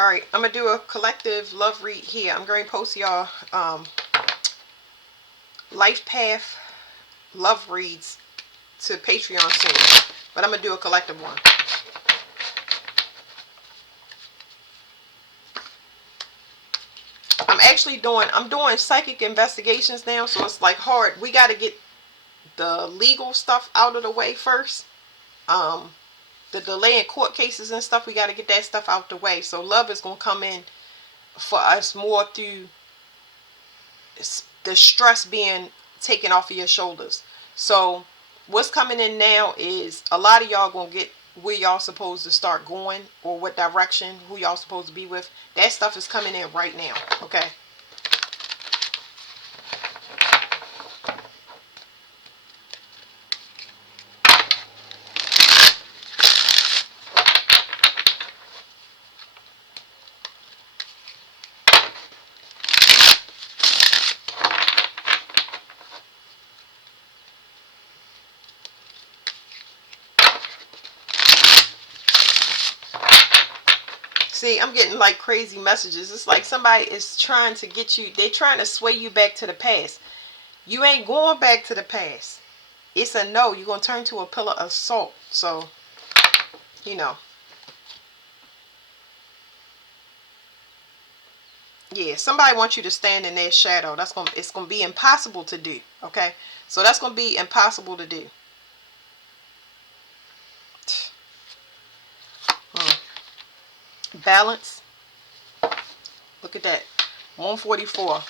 Alright, I'm going to do a collective love read here. I'm going to post y'all life path love reads to Patreon soon. But I'm going to do a collective one. I'm doing psychic investigations now, so it's like hard. We got to get the legal stuff out of the way first. The delay in court cases and stuff, we got to get that stuff out the way. So love is going to come in for us more through the stress being taken off of your shoulders. So what's coming in now is a lot of y'all going to get where y'all supposed to start going, or what direction, who y'all supposed to be with. That stuff is coming in right now, okay? See, I'm getting like crazy messages. It's like somebody is trying to get you, they're trying to sway you back to the past. You ain't going back to the past. It's a no. You're going to turn to a pillar of salt. So, you know. Yeah, somebody wants you to stand in their shadow. It's going to be impossible to do. Okay? So that's going to be impossible to do. Balance. Look at that. 144.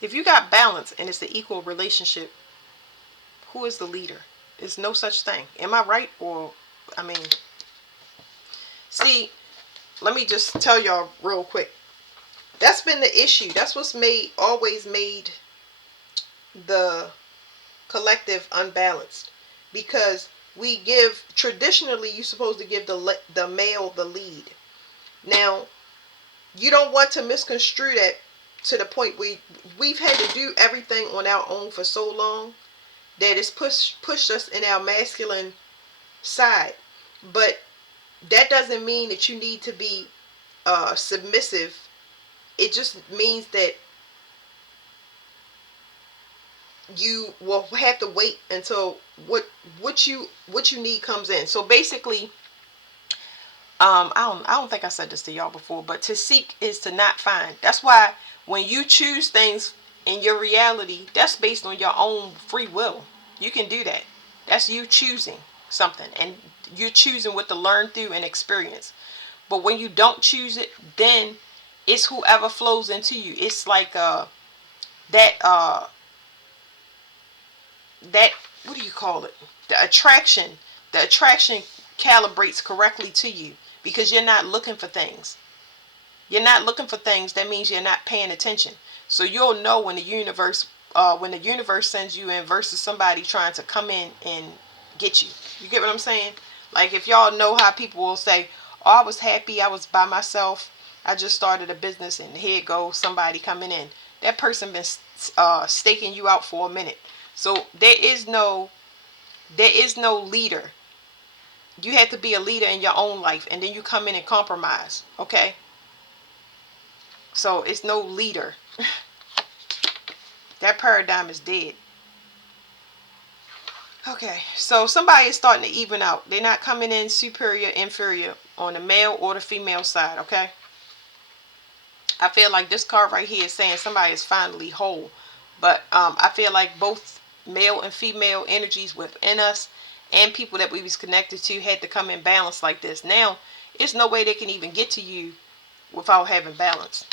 If you got balance and it's the equal relationship, who is the leader? There's no such thing. Am I right? Or, I mean, see, let me just tell y'all real quick. That's been the issue. That's what's always made the collective unbalanced. Because traditionally, you're supposed to give the male the lead. Now, you don't want to misconstrue that to the point where we've had to do everything on our own for so long that it's pushed us in our masculine side. But that doesn't mean that you need to be submissive. It just means that you will have to wait until what you need comes in. So basically, I don't think I said this to y'all before, but to seek is to not find. That's why when you choose things in your reality, that's based on your own free will. You can do that. That's you choosing something, and you're choosing what to learn through and experience. But when you don't choose it, then it's whoever flows into you. It's like that that what do you call it? The attraction. The attraction calibrates correctly to you because you're not looking for things. You're not looking for things. That means you're not paying attention. So you'll know when the universe sends you in versus somebody trying to come in and get you. You get what I'm saying? Like if y'all know how people will say, "Oh, I was happy. I was by myself. I just started a business, and here goes somebody coming in." That person been staking you out for a minute. So there is no leader. You have to be a leader in your own life, and then you come in and compromise. Okay? So it's no leader. That paradigm is dead. Okay, so somebody is starting to even out. They're not coming in superior, inferior on the male or the female side, okay? I feel like this card right here is saying somebody is finally whole. But I feel like both male and female energies within us and people that we was connected to had to come in balance like this. Now, there's no way they can even get to you without having balance.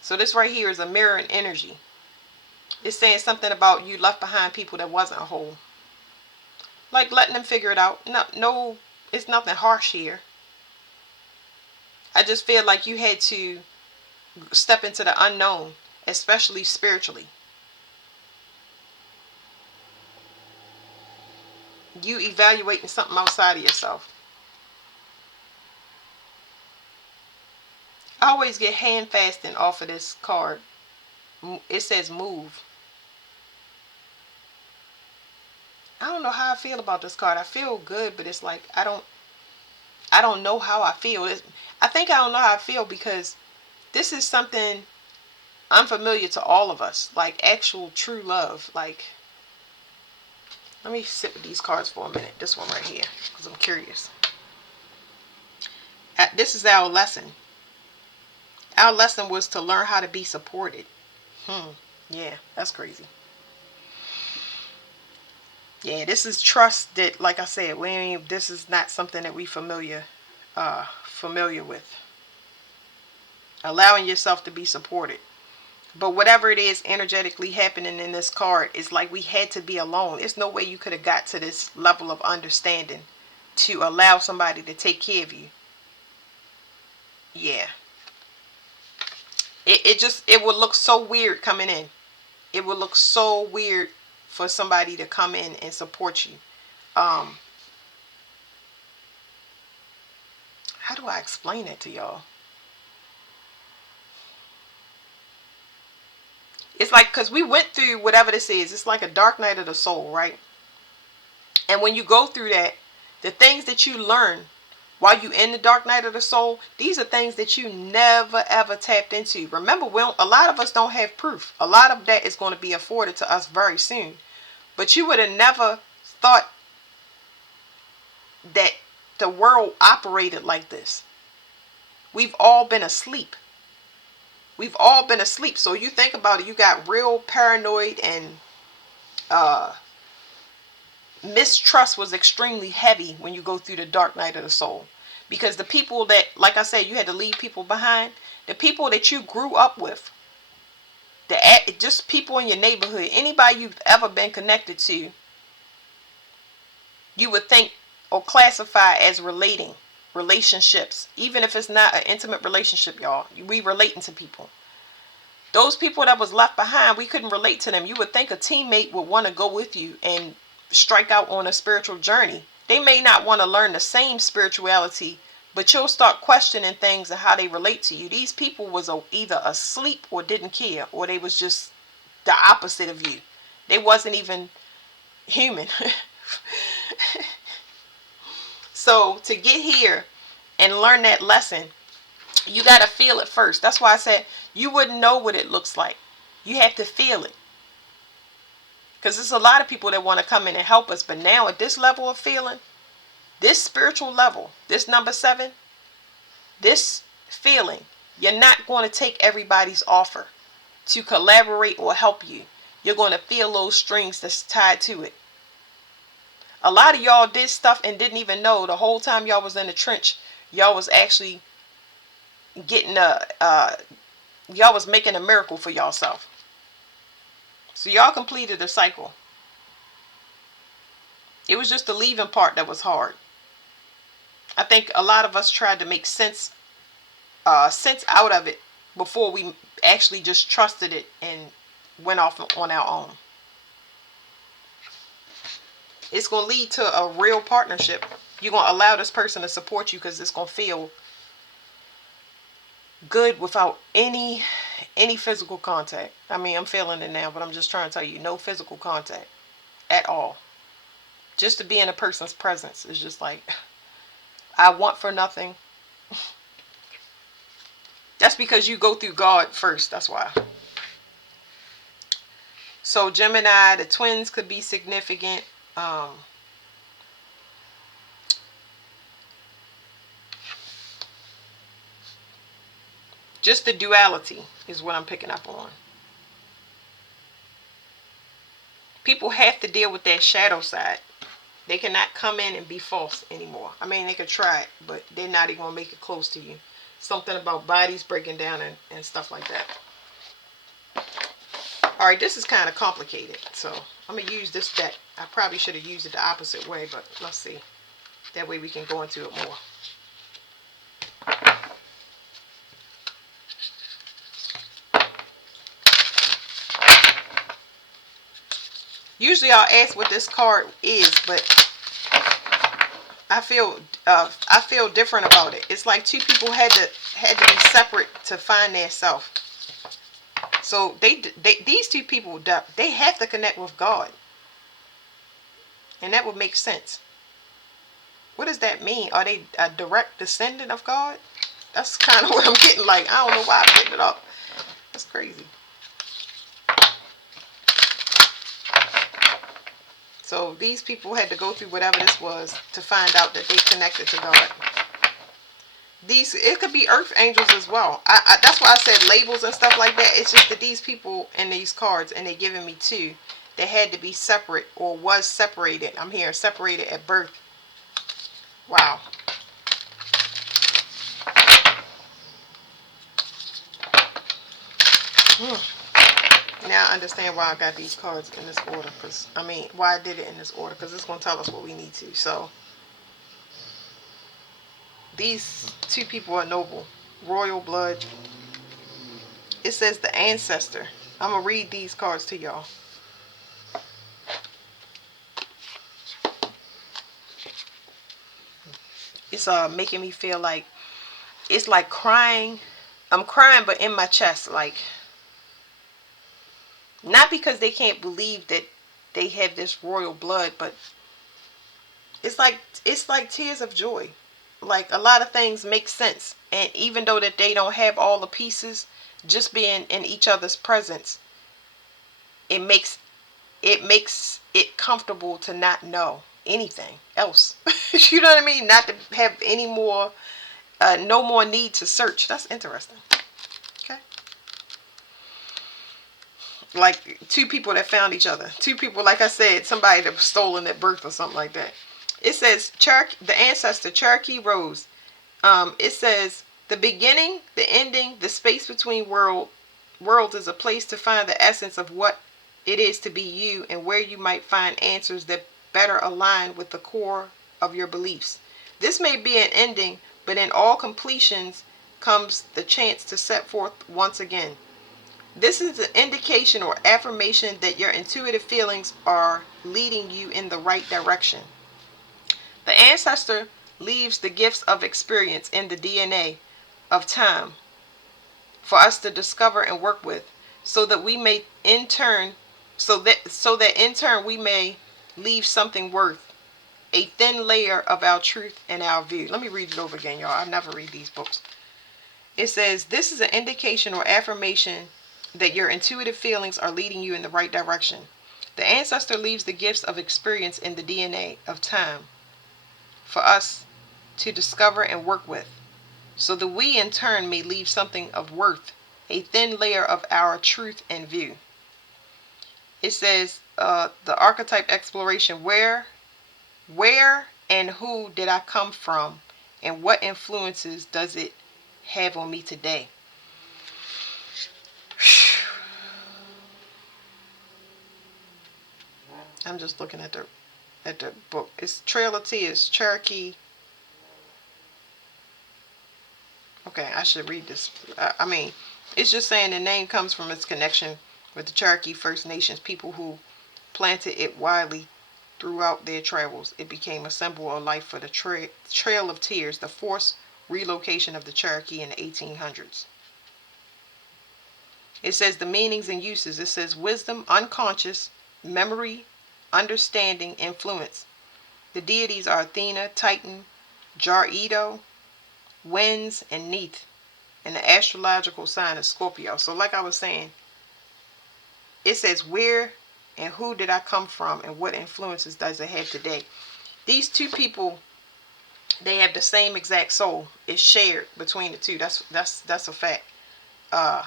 So this right here is a mirroring energy. It's saying something about you left behind people that wasn't whole. Like letting them figure it out. No, it's nothing harsh here. I just feel like you had to step into the unknown, especially spiritually. You evaluating something outside of yourself. I always get hand fasting off of this card. It says move. I don't know how I feel about this card. I feel good, but it's like I don't know how I feel. I think I don't know how I feel because this is something unfamiliar to all of us, like actual true love. Like, let me sit with these cards for a minute. This one right here, because I'm curious. This is our lesson. Our lesson was to learn how to be supported. Yeah, that's crazy. Yeah, this is trust that, like I said, this is not something that we familiar with. Allowing yourself to be supported. But whatever it is energetically happening in this card, it's like we had to be alone. There's no way you could have got to this level of understanding to allow somebody to take care of you. Yeah. It would look so weird coming in. It would look so weird for somebody to come in and support you. How do I explain that to y'all? It's like, because we went through whatever this is. It's like a dark night of the soul, right? And when you go through that, the things that you learn while you in the dark night of the soul, these are things that you never ever tapped into. Remember, a lot of us don't have proof. A lot of that is going to be afforded to us very soon. But you would have never thought that the world operated like this. We've all been asleep. We've all been asleep. So you think about it, you got real paranoid, and mistrust was extremely heavy when you go through the dark night of the soul. Because the people that, like I said, you had to leave people behind. The people that you grew up with, just people in your neighborhood, anybody you've ever been connected to, you would think or classify as relationships. Even if it's not an intimate relationship, y'all, we relating to people. Those people that was left behind, we couldn't relate to them. You would think a teammate would want to go with you and strike out on a spiritual journey. They may not want to learn the same spirituality, but you'll start questioning things and how they relate to you. These people was either asleep or didn't care, or they was just the opposite of you. They wasn't even human. So to get here and learn that lesson, you got to feel it first. That's why I said you wouldn't know what it looks like. You have to feel it. Because there's a lot of people that want to come in and help us. But now at this level of feeling, this spiritual level, this number 7, this feeling, you're not going to take everybody's offer to collaborate or help you. You're going to feel those strings that's tied to it. A lot of y'all did stuff and didn't even know the whole time y'all was in the trench. Y'all was actually getting y'all was making a miracle for y'allself. So y'all completed a cycle. It was just the leaving part that was hard. I think a lot of us tried to make sense out of it before we actually just trusted it and went off on our own. It's going to lead to a real partnership. You're going to allow this person to support you because it's going to feel good without any physical contact. I mean, I'm feeling it now, but I'm just trying to tell you, no physical contact at all. Just to be in a person's presence is just like, I want for nothing. That's because you go through God first. That's why. So Gemini, the twins could be significant. Just the duality is what I'm picking up on. People have to deal with that shadow side. They cannot come in and be false anymore. I mean, they could try it, but they're not even going to make it close to you. Something about bodies breaking down and stuff like that. Alright, this is kind of complicated, so I'm going to use this deck. I probably should have used it the opposite way, but let's see. That way we can go into it more. Usually I'll ask what this card is, but I feel different about it. It's like two people had to be separate to find their self. So these two people, they have to connect with God. And that would make sense. What does that mean? Are they a direct descendant of God? That's kind of what I'm getting. Like, I don't know why I'm getting it up. That's crazy. So these people had to go through whatever this was to find out that they connected to God. It could be earth angels as well. That's why I said labels and stuff like that. It's just that these people in these cards, and they're giving me two, they had to be separate or was separated. I'm here, separated at birth. Wow. Now I understand why I got these cards in this order. Why I did it in this order. Because it's going to tell us what we need to. So, these two people are noble. Royal blood. It says the ancestor. I'm going to read these cards to y'all. It's making me feel like, it's like crying. I'm crying, but in my chest. Like, not because they can't believe that they have this royal blood, but it's like tears of joy. Like, a lot of things make sense, and even though that they don't have all the pieces, just being in each other's presence, it makes it comfortable to not know anything else. You know what I mean? Not to have any more, no more need to search. That's interesting. Okay. Like two people that found each other. Two people, like I said, somebody that was stolen at birth or something like that. It says the ancestor, Cherokee Rose. It says the beginning, the ending, the space between worlds is a place to find the essence of what it is to be you, and where you might find answers that better align with the core of your beliefs. This may be an ending, but in all completions comes the chance to set forth once again. This is an indication or affirmation that your intuitive feelings are leading you in the right direction. The ancestor leaves the gifts of experience in the DNA of time for us to discover and work with, so that we may in turn we may leave something worth, a thin layer of our truth and our view. Let me read it over again, y'all. I never read these books. It says, this is an indication or affirmation that your intuitive feelings are leading you in the right direction. The ancestor leaves the gifts of experience in the DNA of time for us to discover and work with, so that we in turn may leave something of worth, a thin layer of our truth and view. It says, the archetype exploration, where and who did I come from, and what influences does it have on me today? I'm just looking at the book. It's Trail of Tears, Cherokee. Okay, I should read this. It's just saying the name comes from its connection with the Cherokee First Nations people who planted it widely throughout their travels. It became a symbol of life for the Trail of Tears, the forced relocation of the Cherokee in the 1800s. It says the meanings and uses. It says wisdom, unconscious, memory, understanding, influence. The deities are Athena, Titan, Jar-Edo, Winds, and Neith. And the astrological sign is Scorpio. So like I was saying, it says where and who did I come from, and what influences does it have today? These two people, they have the same exact soul. It's shared between the two. That's a fact. I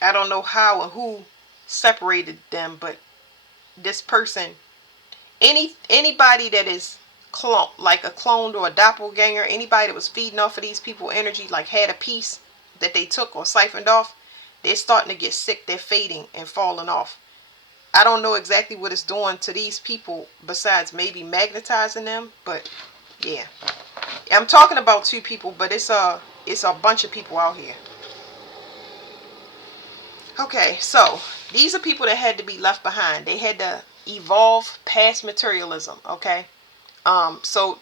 don't know how and who separated them, but this person, anybody that is like a clone or a doppelganger, anybody that was feeding off of these people energy, like had a piece that they took or siphoned off, they're starting to get sick. They're fading and falling off. I don't know exactly what it's doing to these people besides maybe magnetizing them, but yeah. I'm talking about two people, but it's a bunch of people out here. Okay, so these are people that had to be left behind. They had to evolve past materialism, okay? So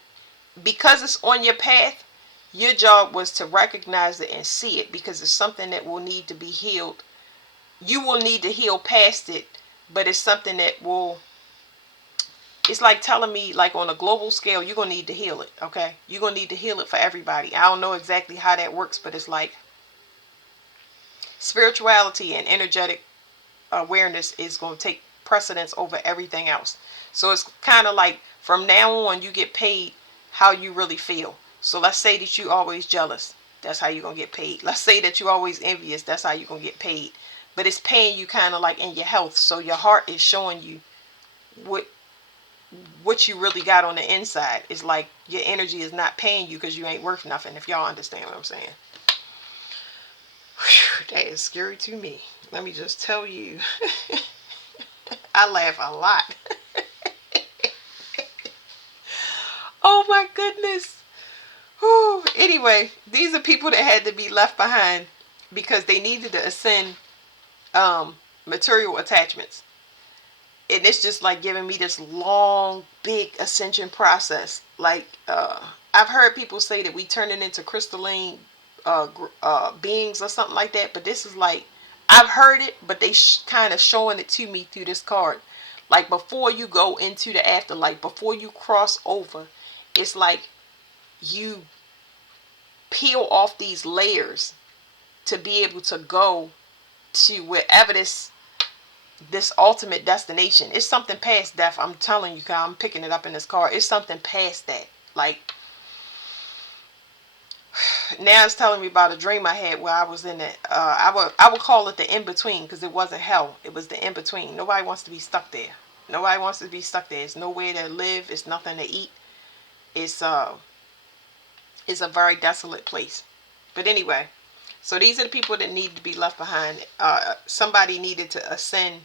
because it's on your path, your job was to recognize it and see it, because it's something that will need to be healed. You will need to heal past it, but it's something that will it's like telling me, like, on a global scale, you're going to need to heal it, okay? You're going to need to heal it for everybody. I don't know exactly how that works, but it's like spirituality and energetic awareness is going to take precedence over everything else. So it's kind of like from now on, you get paid how you really feel. So let's say that you always jealous. That's how you're going to get paid. Let's say that you always envious. That's how you're going to get paid. But it's paying you kind of like in your health. So your heart is showing you what you really got on the inside. Is like your energy is not paying you because you ain't worth nothing, if y'all understand what I'm saying. Whew, that is scary to me. Let me just tell you. I laugh a lot. Oh my goodness. Whew. Anyway, these are people that had to be left behind because they needed to ascend material attachments. And it's just like giving me this long, big ascension process. Like, I've heard people say that we turn it into crystalline beings or something like that. But this is like, I've heard it, but they kind of showing it to me through this card. Like, before you go into the afterlife, before you cross over, it's like you peel off these layers to be able to go to wherever this ultimate destination. It's something past death. I'm telling you, I'm picking it up in this card. It's something past that. Like, now it's telling me about a dream I had where I was in it. I would call it the in between because it wasn't hell. It was the in between. Nobody wants to be stuck there. Nobody wants to be stuck there. It's nowhere to live. It's nothing to eat. It's a very desolate place. But anyway, so these are the people that need to be left behind. Somebody needed to ascend.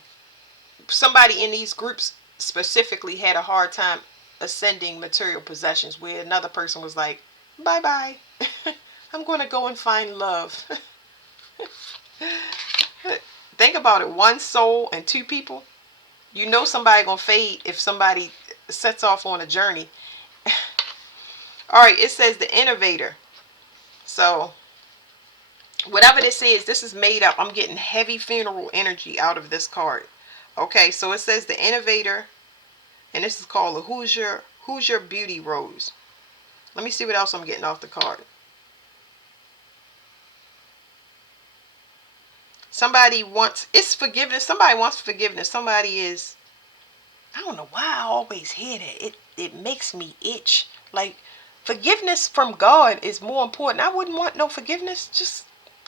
Somebody in these groups specifically had a hard time ascending material possessions, where another person was like, bye bye. I'm going to go and find love. Think about it. One soul and two people. You know somebody going to fade if somebody sets off on a journey. All right, it says the innovator. So whatever this is, this is made up. I'm getting heavy funeral energy out of this card. Okay, so it says the innovator, and this is called the Hoosier Beauty Rose. Let me see what else I'm getting off the card. Somebody wants, it's forgiveness. Somebody wants forgiveness. Somebody is, I don't know why I always hear that. It makes me itch. Like, forgiveness from God is more important. I wouldn't want no forgiveness. Just,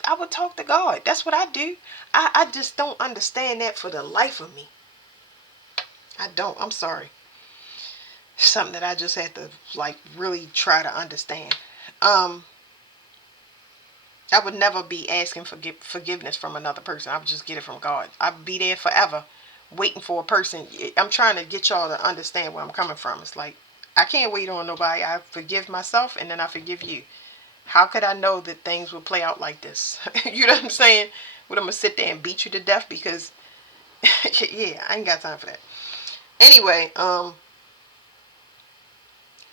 I would talk to God. That's what I do. I just don't understand that for the life of me. I don't. I'm sorry. Something that I just had to, like, really try to understand. I would never be asking for forgiveness from another person. I would just get it from God. I'd be there forever waiting for a person. I'm trying to get y'all to understand where I'm coming from. It's like, I can't wait on nobody. I forgive myself and then I forgive you. How could I know that things will play out like this? You know what I'm saying? Would I'm going to sit there and beat you to death because, yeah, I ain't got time for that. Anyway,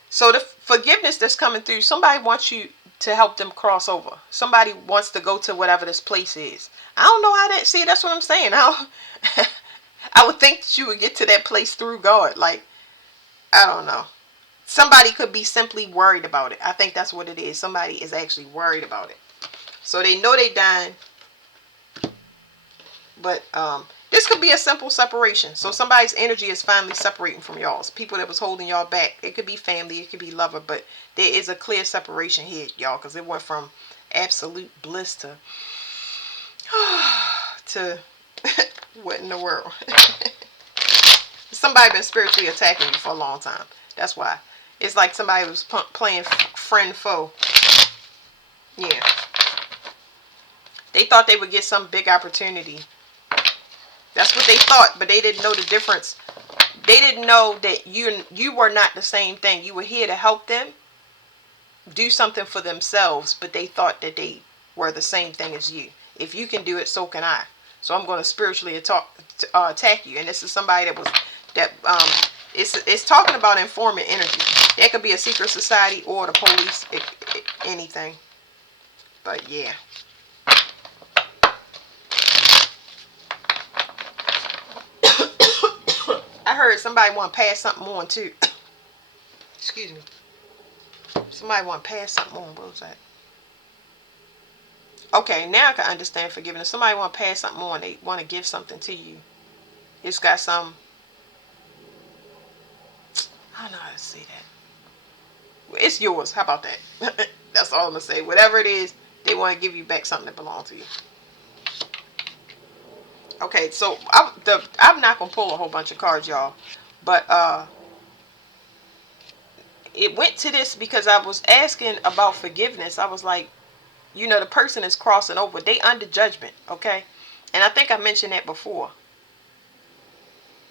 so the forgiveness that's coming through, somebody wants you to help them cross over. Somebody wants to go to whatever this place is. I don't know how that, see, that's what I'm saying. I would think that you would get to that place through God. Like, I don't know. Somebody could be simply worried about it. I think that's what it is. Somebody is actually worried about it. So they know they dying. But this could be a simple separation. So somebody's energy is finally separating from y'all's. People that was holding y'all back. It could be family. It could be lover. But there is a clear separation here, y'all. Because it went from absolute bliss to what in the world? Somebody been spiritually attacking you for a long time. That's why. It's like somebody was playing friend foe. Yeah. They thought they would get some big opportunity. That's what they thought, but they didn't know the difference. They didn't know that you were not the same thing. You were here to help them do something for themselves, but they thought that they were the same thing as you. If you can do it, so can I. So I'm going to spiritually attack you. And this is somebody it's talking about informant energy. That could be a secret society or the police, anything. But yeah. I heard somebody want to pass something on too. Excuse me. Somebody want to pass something on. What was that? Okay, now I can understand forgiveness. Somebody want to pass something on. They want to give something to you. It's got some. I don't know how to say that. It's yours. How about that? That's all I'm gonna say. Whatever it is, they want to give you back something that belongs to you. Okay, so I'm not gonna pull a whole bunch of cards, y'all, but it went to this because I was asking about forgiveness. I was like, the person is crossing over. They under judgment, okay? And I think I mentioned that before.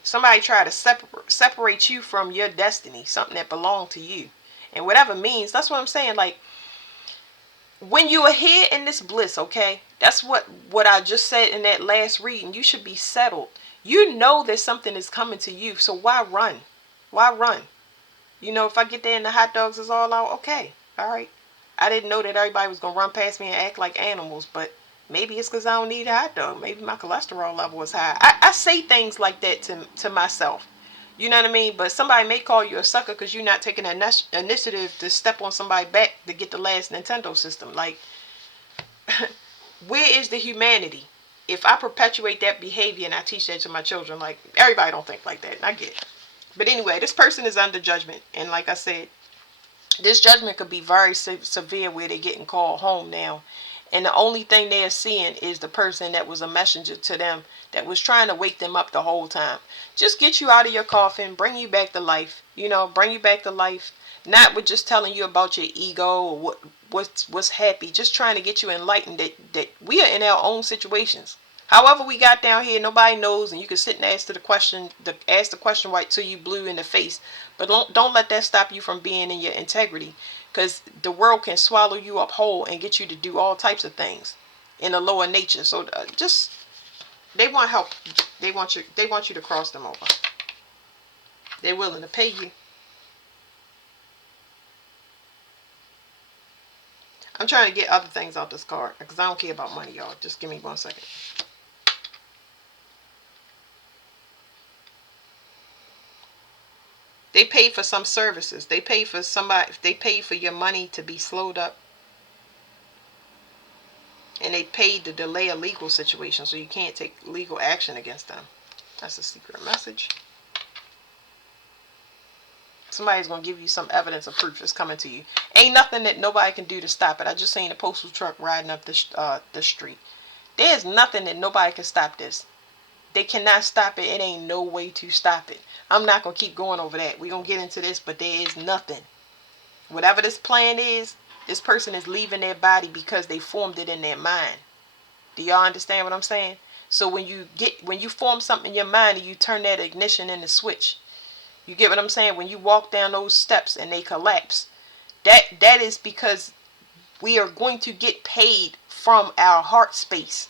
Somebody try to separate you from your destiny, something that belonged to you, and whatever means. That's what I'm saying. Like, when you are here in this bliss, okay, that's what I just said in that last reading. You should be settled. You know that something is coming to you, so why run? Why run? If I get there and the hot dogs is all out, okay, all right. I didn't know that everybody was gonna run past me and act like animals, but maybe it's because I don't need a hot dog. Maybe my cholesterol level is high. I say things like that to myself. You know what I mean? But somebody may call you a sucker because you're not taking an initiative to step on somebody's back to get the last Nintendo system. Like, where is the humanity? If I perpetuate that behavior and I teach that to my children, like, everybody don't think like that, and I get it. But anyway, this person is under judgment, and like I said, this judgment could be very severe where they're getting called home now. And the only thing they're seeing is the person that was a messenger to them, that was trying to wake them up the whole time. Just get you out of your coffin, bring you back to life. Bring you back to life. Not with just telling you about your ego or what's happy. Just trying to get you enlightened that we are in our own situations. However we got down here, nobody knows, and you can sit and ask the question right till you blue in the face. But don't let that stop you from being in your integrity, because the world can swallow you up whole and get you to do all types of things in a lower nature. So just, they want help. They want you to cross them over. They're willing to pay you. I'm trying to get other things out this card because I don't care about money, y'all. Just give me 1 second. They pay for some services. They pay for somebody. They pay for your money to be slowed up. And they paid to delay a legal situation so you can't take legal action against them. That's a secret message. Somebody's going to give you some evidence or proof that's coming to you. Ain't nothing that nobody can do to stop it. I just seen a postal truck riding up the street. There's nothing that nobody can stop this. They cannot stop it. It ain't no way to stop it. I'm not going to keep going over that. We're going to get into this, but there is nothing. Whatever this plan is, this person is leaving their body because they formed it in their mind. Do y'all understand what I'm saying? So when you form something in your mind and you turn that ignition in the switch, you get what I'm saying? When you walk down those steps and they collapse, that is because we are going to get paid from our heart space.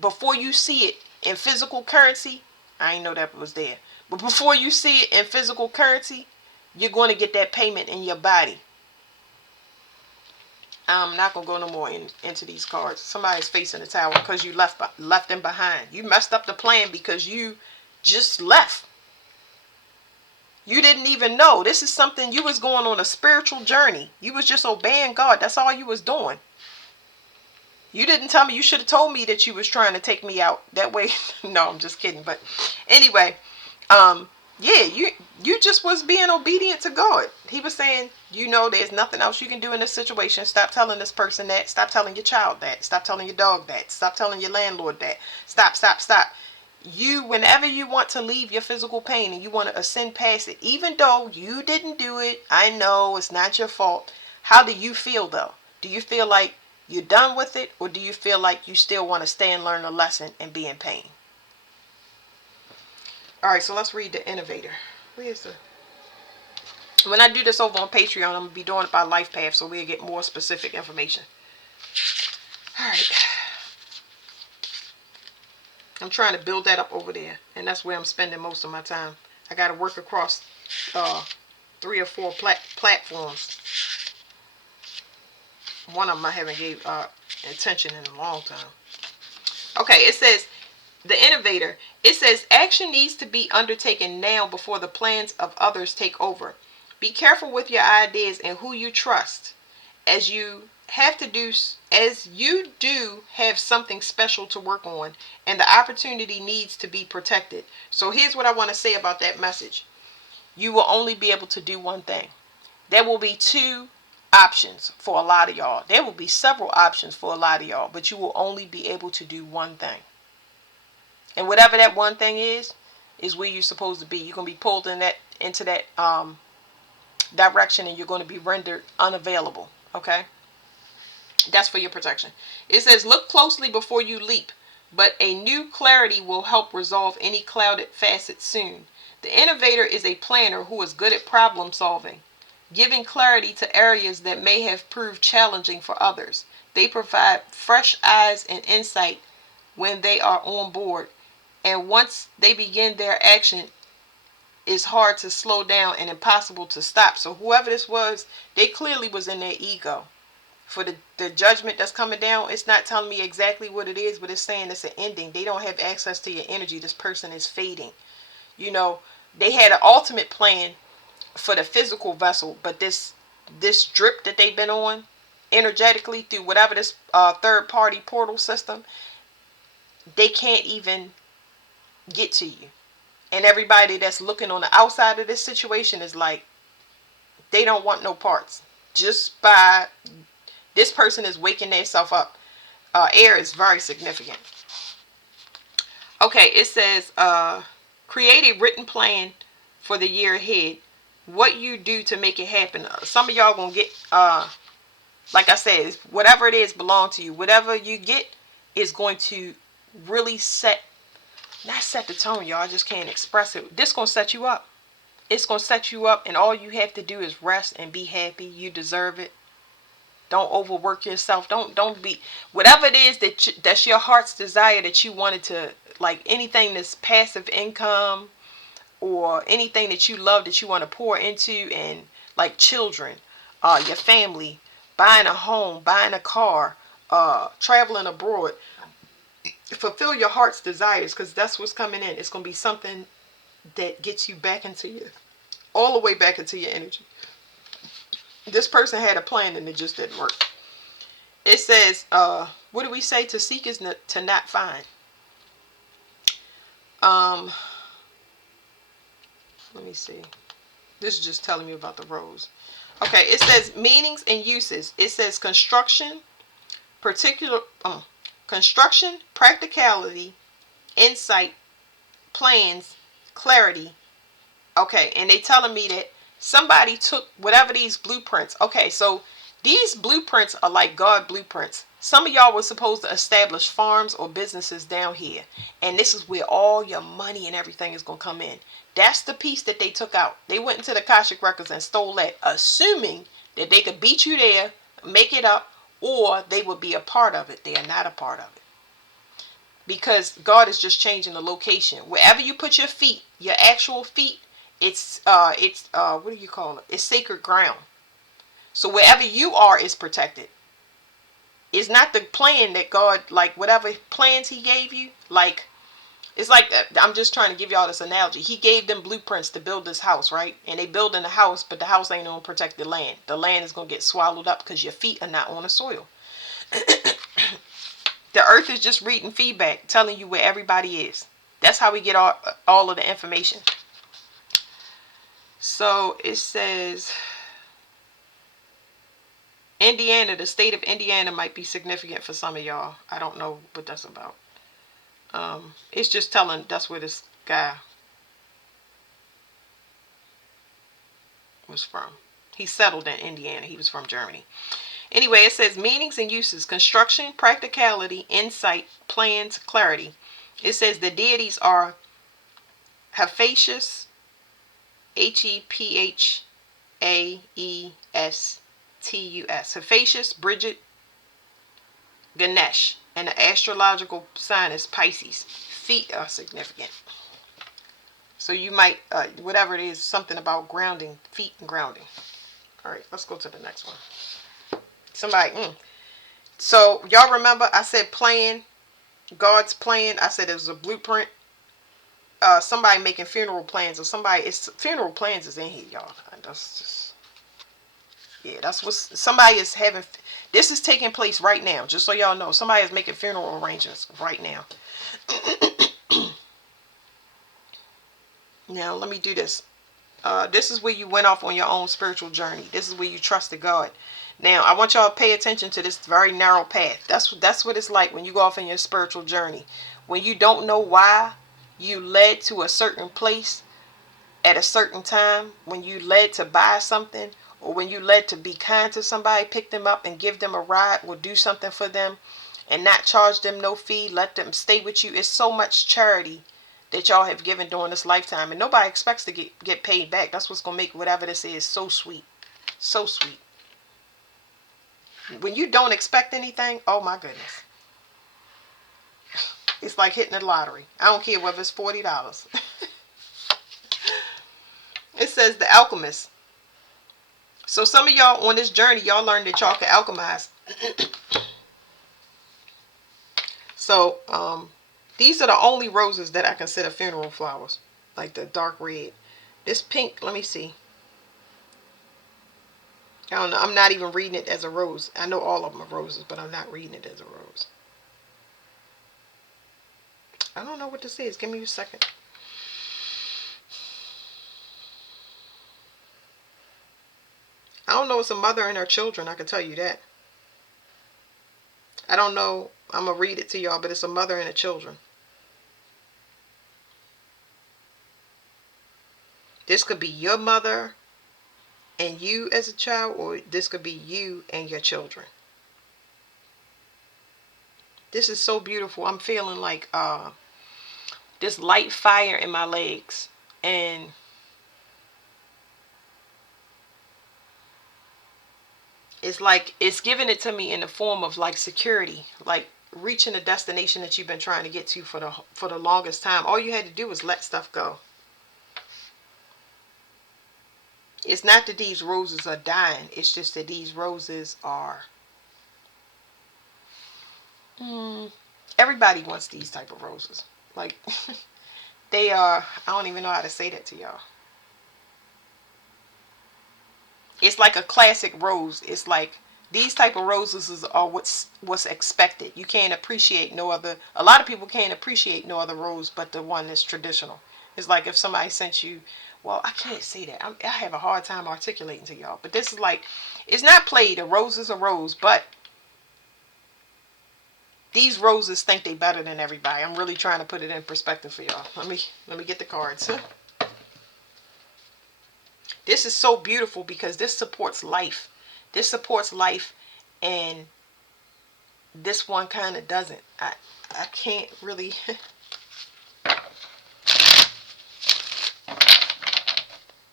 Before you see it in physical currency, I didn't know that was there. But before you see it in physical currency, you're going to get that payment in your body. I'm not going to go no more into these cards. Somebody's facing the tower because you left them behind. You messed up the plan because you just left. You didn't even know. This is something, you was going on a spiritual journey. You was just obeying God. That's all you was doing. You didn't tell me. You should have told me that you was trying to take me out. That way, no, I'm just kidding. But anyway, yeah, you just was being obedient to God. He was saying, there's nothing else you can do in this situation. Stop telling this person that. Stop telling your child that. Stop telling your dog that. Stop telling your landlord that. Stop. Whenever you want to leave your physical pain and you want to ascend past it, even though you didn't do it, I know it's not your fault. How do you feel though? Do you feel like you're done with it, or do you feel like you still want to stay and learn a lesson and be in pain? All right, so let's read the innovator. When I do this over on Patreon, I'm going to be doing it by life path, so we'll get more specific information. All right. I'm trying to build that up over there, and that's where I'm spending most of my time. I got to work across 3 or 4 platforms. One of them I haven't gave attention in a long time. Okay, it says, The innovator, it says action needs to be undertaken now before the plans of others take over. Be careful with your ideas and who you trust, as you do have something special to work on, and the opportunity needs to be protected. So here's what I want to say about that message. You will only be able to do one thing. There will be two options for a lot of y'all. There will be several options for a lot of y'all, but you will only be able to do one thing. And whatever that one thing is where you're supposed to be. You're gonna be pulled into that direction, and you're going to be rendered unavailable. Okay, that's for your protection. It says, look closely before you leap, but a new clarity will help resolve any clouded facets soon. The innovator is a planner who is good at problem solving, giving clarity to areas that may have proved challenging for others. They provide fresh eyes and insight when they are on board, and once they begin their action, it's hard to slow down and impossible to stop. So whoever this was, they clearly was in their ego. For the judgment that's coming down, it's not telling me exactly what it is, but it's saying it's an ending. They don't have access to your energy. This person is fading. You know, they had an ultimate plan for the physical vessel, but this drip that they've been on energetically through whatever this third party portal system, they can't even get to you. And everybody that's looking on the outside of this situation is like, they don't want no parts. Just by this person is waking themselves up. Air is very significant. Okay, it says, create a written plan for the year ahead. What you do to make it happen. Some of y'all gonna get, like I said, whatever it is belong to you. Whatever you get is going to really not set the tone, y'all. I just can't express it. This gonna set you up. It's gonna set you up, and all you have to do is rest and be happy. You deserve it. Don't overwork yourself. Don't be, whatever it is that's your heart's desire, that you wanted to, like anything that's passive income or anything that you love that you want to pour into, and like children, your family, buying a home, buying a car, traveling abroad. Fulfill your heart's desires, because that's what's coming in. It's going to be something that gets you back into all the way back into your energy. This person had a plan and it just didn't work. It says, what do we say? To seek is to not find. Let me see. This is just telling me about the rose. Okay, it says meanings and uses. It says construction, practicality, insight, plans, clarity. Okay, and they telling me that somebody took whatever these blueprints. Okay, so these blueprints are like God blueprints. Some of y'all were supposed to establish farms or businesses down here, and this is where all your money and everything is going to come in. That's the piece that they took out. They went into the Akashic Records and stole that, assuming that they could beat you there, make it up, or they would be a part of it. They are not a part of it, because God is just changing the location. Wherever you put your feet, your actual feet, it's what do you call it? It's sacred ground. So wherever you are is protected. It's not the plan that God, like whatever plans he gave you, like, it's like, I'm just trying to give y'all this analogy. He gave them blueprints to build this house, right? And they building the house, but the house ain't on protected land. The land is going to get swallowed up because your feet are not on the soil. The earth is just reading feedback, telling you where everybody is. That's how we get all of the information. So it says, Indiana, the state of Indiana might be significant for some of y'all. I don't know what that's about. It's just telling that's where this guy was from. He settled in Indiana. He was from Germany. Anyway, it says meanings and uses: construction, practicality, insight, plans, clarity. It says the deities are Hephaestus, Hephaestus, Hephaestus, Bridget, Ganesh, and the astrological sign is Pisces. Feet are significant. So you might, whatever it is, something about grounding, feet and grounding. All right, let's go to the next one. Somebody, So y'all remember I said plan God's plan. I said it was a blueprint. Somebody making funeral plans, or somebody. It's funeral plans is in here, y'all. That's just, yeah. That's what somebody is having. This is taking place right now. Just so y'all know, somebody is making funeral arrangements right now. Now let me do this. This is where you went off on your own spiritual journey. This is where you trusted God. Now I want y'all to pay attention to this very narrow path. That's what it's like when you go off in your spiritual journey. When you don't know why you led to a certain place at a certain time, when you led to buy something, or when you led to be kind to somebody, pick them up and give them a ride, or do something for them and not charge them no fee, let them stay with you. It's so much charity that y'all have given during this lifetime, and nobody expects to get paid back. That's what's gonna make whatever this is so sweet. So sweet. When you don't expect anything, oh my goodness. It's like hitting the lottery. I don't care whether it's $40. It says the alchemist. So some of y'all on this journey, y'all learned that y'all can alchemize. So these are the only roses that I consider funeral flowers. Like the dark red. This pink, let me see. I don't know. I'm not even reading it as a rose. I know all of them are roses, but I'm not reading it as a rose. I don't know what this is. Give me a second. I don't know. It's a mother and her children. I can tell you that. I don't know. I'm going to read it to y'all, but it's a mother and a children. This could be your mother and you as a child, or this could be you and your children. This is so beautiful. I'm feeling like this light fire in my legs, and it's like it's giving it to me in the form of like security, like reaching a destination that you've been trying to get to for the longest time. All you had to do was let stuff go. It's not that these roses are dying. It's just that these roses are everybody wants these type of roses. Like they are, I don't even know how to say that to y'all. It's like a classic rose. It's like these type of roses are what's expected. You can't appreciate no other. A lot of people can't appreciate no other rose but the one that's traditional. It's like if somebody sent you, well, I can't say that. I have a hard time articulating to y'all. But this is like, it's not played. A rose is a rose, but these roses think they better than everybody. I'm really trying to put it in perspective for y'all. Let me get the cards. This is so beautiful because this supports life. This supports life, and this one kind of doesn't. I can't really.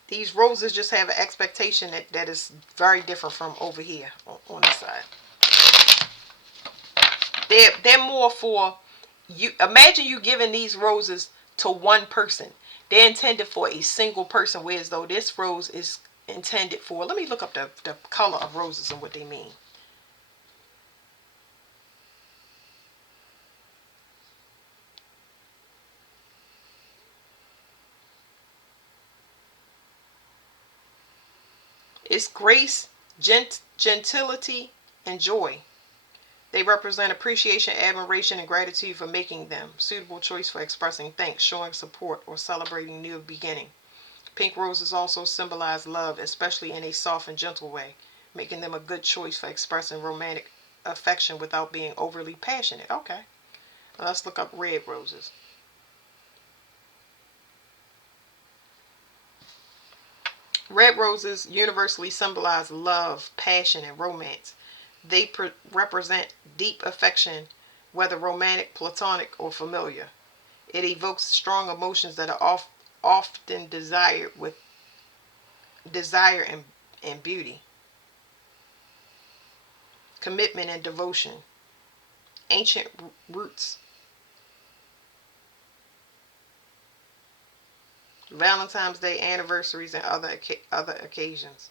These roses just have an expectation that is very different from over here on this side. They're more for you. Imagine you giving these roses to one person. They're intended for a single person, whereas though this rose is intended for. Let me look up the color of roses and what they mean. It's grace, gentility, and joy. They represent appreciation, admiration, and gratitude for making them. Suitable choice for expressing thanks, showing support, or celebrating new beginning. Pink roses also symbolize love, especially in a soft and gentle way, making them a good choice for expressing romantic affection without being overly passionate. Okay, now let's look up red roses. Red roses universally symbolize love, passion, and romance. They represent deep affection, whether romantic, platonic, or familiar. It evokes strong emotions that are often desired with desire and beauty, commitment and devotion, ancient roots, Valentine's Day, anniversaries, and other occasions.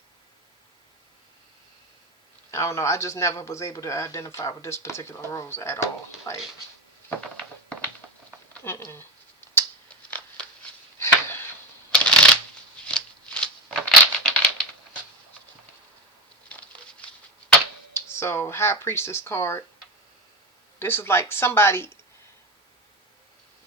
I don't know. I just never was able to identify with this particular rose at all. Like, Mm-mm. So High Priestess card. This is like somebody.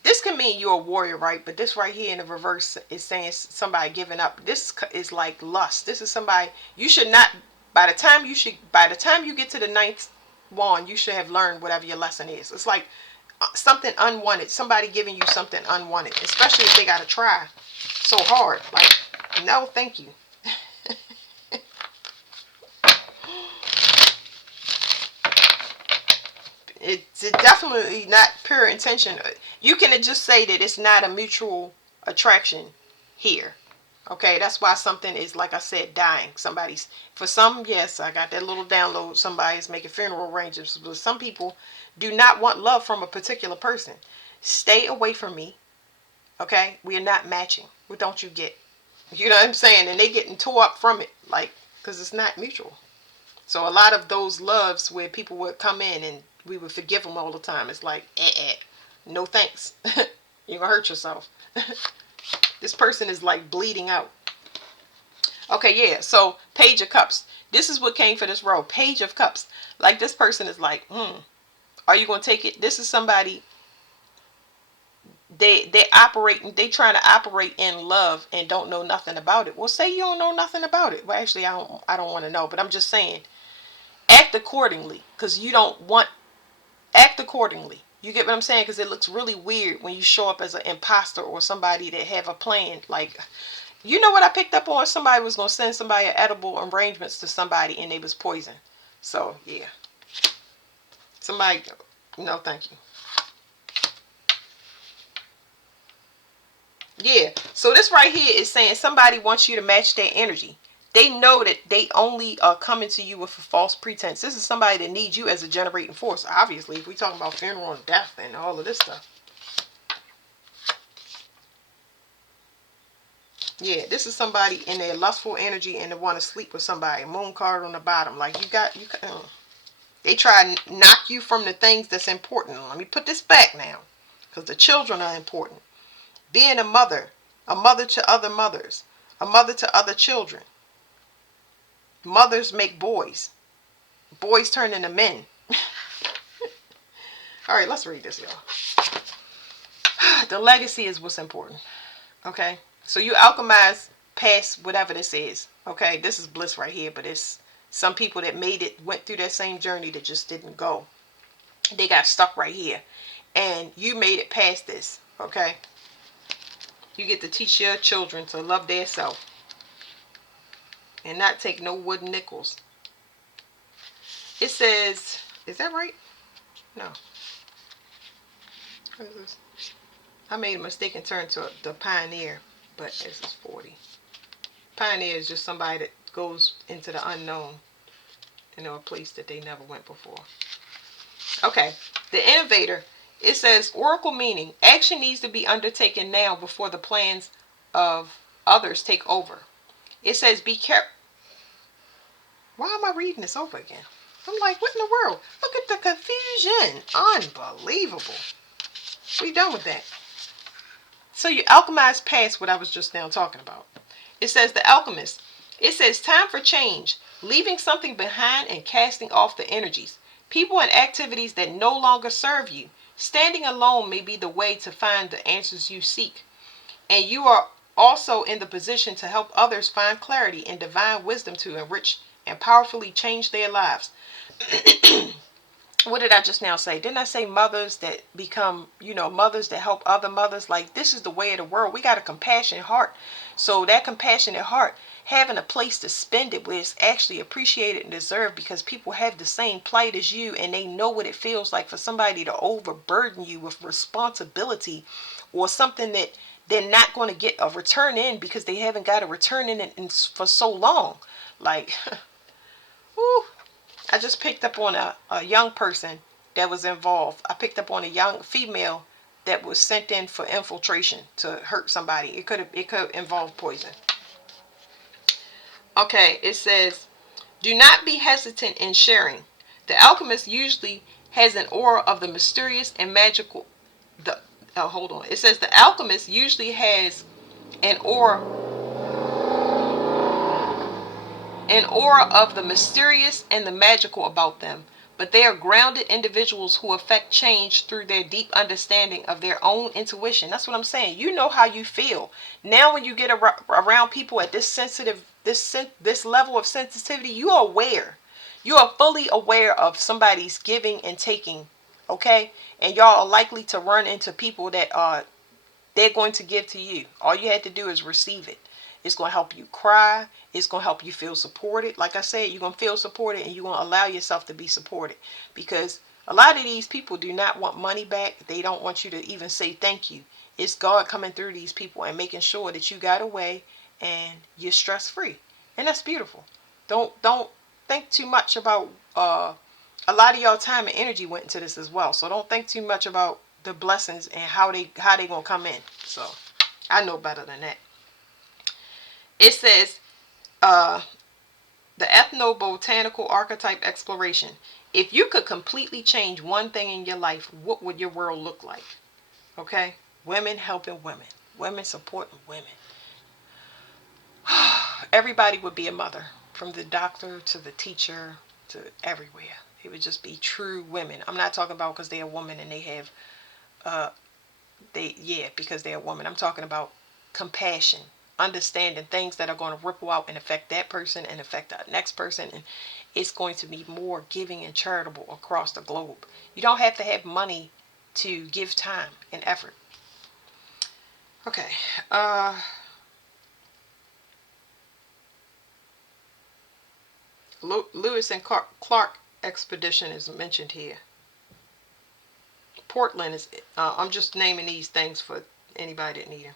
This can mean you're a warrior, right? But this right here in the reverse is saying somebody giving up. This is like lust. This is somebody you should not. By the time you get to the ninth wand, you should have learned whatever your lesson is. It's like something unwanted. Somebody giving you something unwanted, especially if they gotta try so hard. Like, no, thank you. It's definitely not pure intention. You can just say that it's not a mutual attraction here. Okay, that's why something is, like I said, dying. Somebody's, for some, yes, I got that little download. Somebody's making funeral arrangements. But some people do not want love from a particular person. Stay away from me. Okay, we are not matching. What don't you get? You know what I'm saying? And they getting tore up from it, like, because it's not mutual. So a lot of those loves where people would come in and we would forgive them all the time. It's like, no thanks. You're gonna hurt yourself. This person is like bleeding out. Okay, yeah. So Page of Cups. This is what came for this row. Page of Cups. Like, this person is like, are you gonna take it? This is somebody. They operating. They trying to operate in love and don't know nothing about it. Well, say you don't know nothing about it. Well, actually, I don't want to know. But I'm just saying, act accordingly, because you don't want. Act accordingly. You get what I'm saying? Because it looks really weird when you show up as an imposter or somebody that have a plan. Like, you know what I picked up on? Somebody was going to send somebody edible arrangements to somebody and they was poison. So, yeah. Somebody, no, thank you. Yeah. So this right here is saying somebody wants you to match their energy. They know that they only are coming to you with a false pretense. This is somebody that needs you as a generating force. Obviously, if we're talking about funeral and death and all of this stuff. Yeah, this is somebody in their lustful energy and they want to sleep with somebody. Moon card on the bottom. Like, they try to knock you from the things that's important. Let me put this back now, because the children are important. Being a mother to other mothers, a mother to other children. Mothers make boys. Boys turn into men. All right, let's read this, y'all. The legacy is what's important. Okay? So you alchemize past whatever this is. Okay? This is bliss right here, but it's some people that made it, went through that same journey that just didn't go. They got stuck right here. And you made it past this. Okay? You get to teach your children to love their self and not take no wooden nickels. It says, is that right? No. What is this? I made a mistake and turned to the pioneer, but this is 40. Pioneer is just somebody that goes into the unknown, a place that they never went before. Okay, the innovator. It says oracle meaning action needs to be undertaken now before the plans of others take over. It says be careful. Why am I reading this over again? I'm like, what in the world? Look at the confusion. Unbelievable. We done with that. So you alchemize past what I was just now talking about. It says the alchemist. It says time for change, leaving something behind and casting off the energies, people and activities that no longer serve you. Standing alone may be the way to find the answers you seek. And you are also in the position to help others find clarity and divine wisdom to enrich and powerfully change their lives. What did I just now say? Didn't I say mothers that become, mothers that help other mothers? Like, this is the way of the world. We got a compassionate heart. So that compassionate heart, having a place to spend it where it's actually appreciated and deserved, because people have the same plight as you and they know what it feels like for somebody to overburden you with responsibility or something that they're not going to get a return in because they haven't got a return in for so long. Like, whew. I just picked up on a young person that was involved. I picked up on a young female that was sent in for infiltration to hurt somebody. It could involve poison. Okay, it says, do not be hesitant in sharing. The alchemist usually has an aura of the mysterious and magical. The hold on. It says the alchemist usually has an aura of the mysterious and the magical about them, but they are grounded individuals who affect change through their deep understanding of their own intuition. That's what I'm saying. You know how you feel. Now when you get around people at this sensitive, this level of sensitivity, you are aware. You are fully aware of somebody's giving and taking, okay? And y'all are likely to run into people that are they're going to give to you. All you had to do is receive it. It's going to help you cry. It's going to help you feel supported. Like I said, you're going to feel supported and you're going to allow yourself to be supported, because a lot of these people do not want money back. They don't want you to even say thank you. It's God coming through these people and making sure that you got away and you're stress free. And that's beautiful. Don't think too much about a lot of y'all time and energy went into this as well. So don't think too much about the blessings and how they gonna come in. So I know better than that. It says the ethnobotanical archetype exploration. If you could completely change one thing in your life, what would your world look like? Okay, women helping women, women supporting women. Everybody would be a mother, from the doctor to the teacher to everywhere. It would just be true women. I'm not talking about because they're a woman and they have because they're a woman. I'm talking about compassion, understanding things that are going to ripple out and affect that person and affect the next person, and it's going to be more giving and charitable across the globe. You don't have to have money to give time and effort. Okay. Lewis and Clark expedition is mentioned here. Portland is, I'm just naming these things for anybody that need them.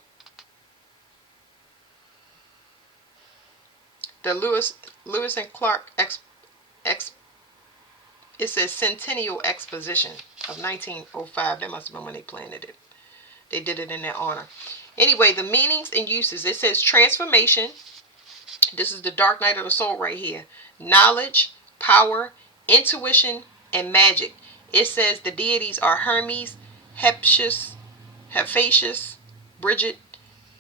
The Lewis and Clark it says Centennial Exposition of 1905. That must have been when they planted it. They did it in their honor. Anyway, the meanings and uses. It says transformation. This is the dark night of the soul right here. Knowledge, power, intuition, and magic. It says the deities are Hermes, Hephaestus, Bridget,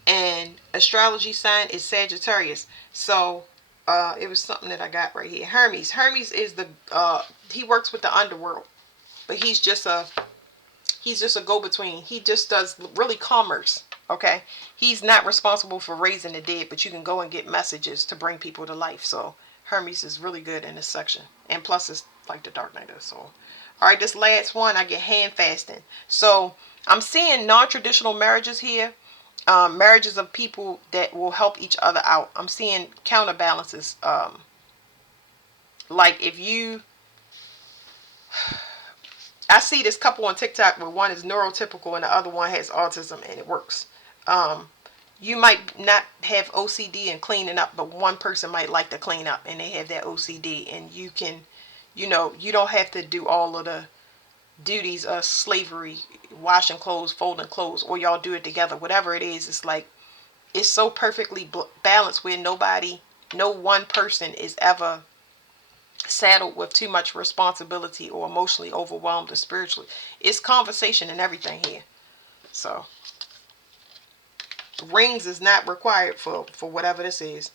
and astrology sign is Sagittarius. So it was something that I got right here. Hermes is the he works with the underworld, but he's just a go-between. He just does really commerce. Okay, he's not responsible for raising the dead, but you can go and get messages to bring people to life. So Hermes is really good in this section, and plus it's like the dark night of the soul. All right, this last one, I get hand fasting. So I'm seeing non-traditional marriages here. Marriages of people that will help each other out. I'm seeing counterbalances. Like if you, I see this couple on TikTok where one is neurotypical and the other one has autism, and it works. You might not have OCD and cleaning up, but one person might like to clean up and they have that OCD, and you can, you don't have to do all of the duties of slavery, washing clothes, folding clothes, or y'all do it together. Whatever it is, it's like it's so perfectly balanced where no one person is ever saddled with too much responsibility or emotionally overwhelmed or spiritually. It's conversation and everything here. So rings is not required for whatever this is.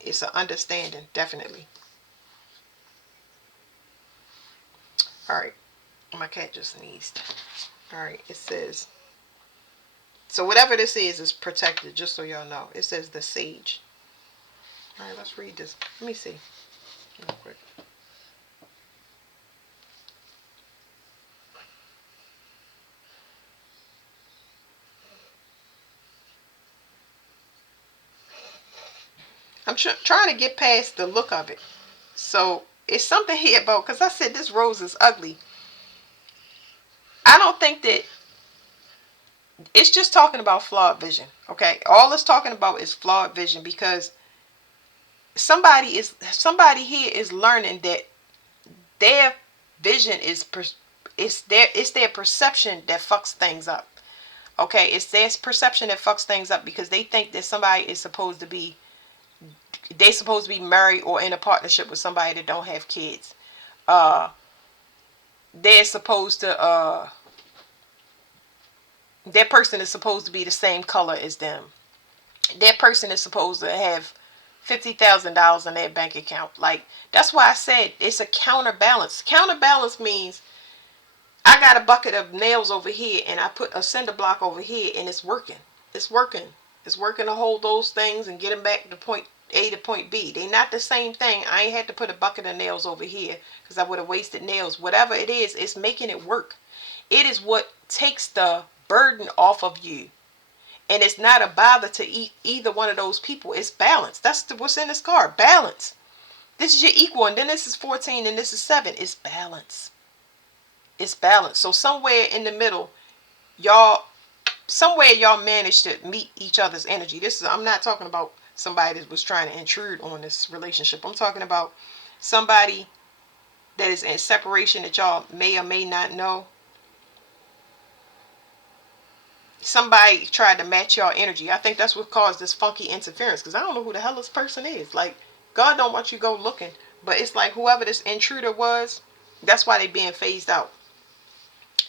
It's an understanding, definitely. All right, my cat just sneezed. All right, it says, so whatever this is protected, just so y'all know. It says the sage. All right, let's read this. Let me see real quick. I'm trying to get past the look of it. So it's something here about, because I said this rose is ugly. I don't think that it's just talking about flawed vision. Okay, all it's talking about is flawed vision, because somebody here is learning that their vision it's their perception that fucks things up. Okay, it's their perception that fucks things up, because they think that somebody is supposed to be married or in a partnership with somebody that don't have kids. They're supposed to That person is supposed to be the same color as them. That person is supposed to have $50,000 in their bank account. Like, that's why I said it's a counterbalance. Counterbalance means I got a bucket of nails over here and I put a cinder block over here and it's working. It's working. It's working to hold those things and get them back to point A to point B. They not the same thing. I ain't had to put a bucket of nails over here because I would have wasted nails. Whatever it is, it's making it work. It is what takes the burden off of you. And it's not a bother to either one of those people. It's balance. That's what's in this card. Balance. This is your equal, and then this is 14, and this is 7. It's balance. It's balance. So somewhere in the middle, y'all managed to meet each other's energy. I'm not talking about somebody that was trying to intrude on this relationship. I'm talking about somebody that is in separation that y'all may or may not know. Somebody tried to match y'all energy. I think that's what caused this funky interference, because I don't know who the hell this person is. Like, God don't want you to go looking, but it's like whoever this intruder was, that's why they being phased out.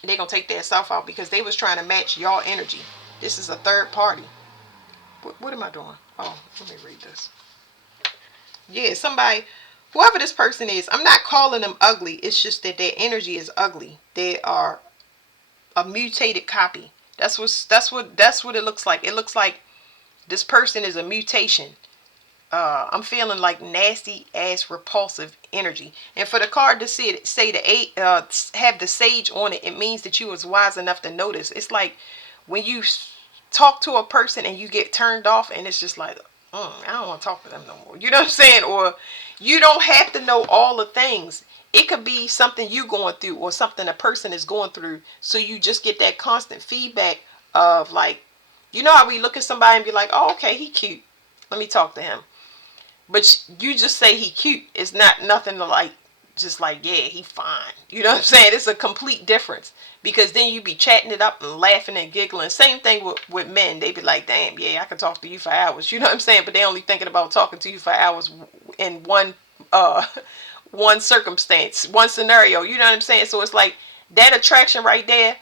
They gonna take their self out because they was trying to match y'all energy. This is a third party. What am I doing? Oh, let me read this. Yeah, somebody, whoever this person is, I'm not calling them ugly. It's just that their energy is ugly. They are a mutated copy. That's what it looks like. It looks like this person is a mutation. I'm feeling like nasty ass repulsive energy. And for the card to say the eight, have the sage on it, it means that you was wise enough to notice. It's like when you talk to a person and you get turned off, and it's just like, I don't want to talk to them no more. You know what I'm saying? Or you don't have to know all the things. It could be something you going through or something a person is going through. So you just get that constant feedback of like, you know how we look at somebody and be like, oh, okay, he cute. Let me talk to him. But you just say he cute. It's not nothing to like, just like, yeah, he fine. You know what I'm saying? It's a complete difference. Because then you be chatting it up and laughing and giggling. Same thing with men. They be like, damn, yeah, I can talk to you for hours. You know what I'm saying? But they only thinking about talking to you for hours in one circumstance, one scenario. You know what I'm saying? So it's like that attraction right there.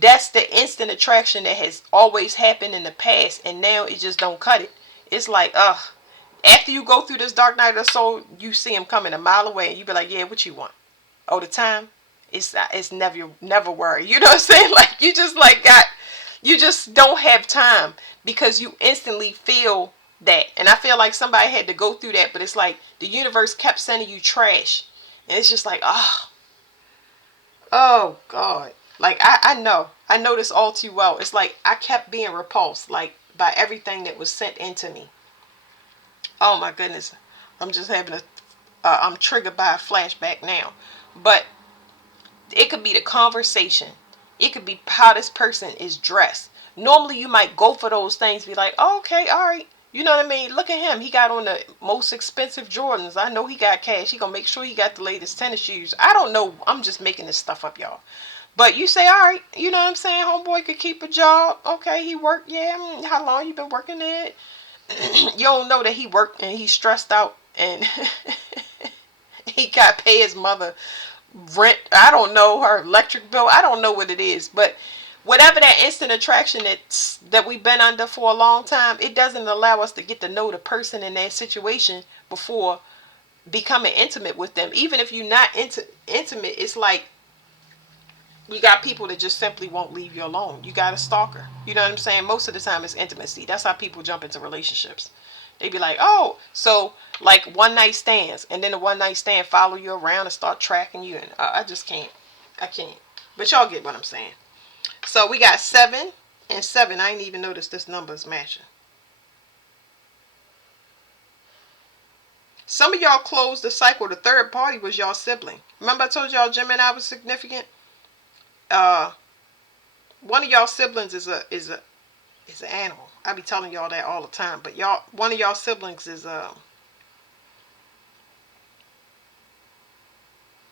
That's the instant attraction that has always happened in the past. And now it just don't cut it. It's like, after you go through this dark night of the soul, you see him coming a mile away, and you be like, yeah, what you want? Oh, the time? It's never worry. You know what I'm saying? Like, you just don't have time because you instantly feel that. And I feel like somebody had to go through that, but it's like the universe kept sending you trash. And it's just like, oh God. Like, I know this all too well. It's like I kept being repulsed, like, by everything that was sent into me. Oh my goodness. I'm just having I'm triggered by a flashback now. But it could be the conversation. It could be how this person is dressed. Normally you might go for those things, be like, oh, okay, all right. You know what I mean? Look at him. He got on the most expensive Jordans. I know he got cash. He gonna make sure he got the latest tennis shoes. I don't know. I'm just making this stuff up, y'all. But you say, all right, you know what I'm saying? Homeboy could keep a job. Okay, he worked. Yeah, how long you been working there? You don't know that he worked and he's stressed out and he got to pay his mother rent. I don't know, her electric bill. I don't know what it is, but whatever that instant attraction that we've been under for a long time, it doesn't allow us to get to know the person in that situation before becoming intimate with them. Even if you're not intimate, it's like you got people that just simply won't leave you alone. You got a stalker. You know what I'm saying? Most of the time it's intimacy. That's how people jump into relationships. They be like, oh, so like one night stands, and then the one night stand follow you around and start tracking you, and I just can't. I can't. But y'all get what I'm saying. So we got 7 and 7. I ain't even noticed this number is matching. Some of y'all closed the cycle. The third party was y'all sibling. Remember I told y'all Gemini was significant? One of y'all siblings is an animal. I be telling y'all that all the time. But one of y'all siblings is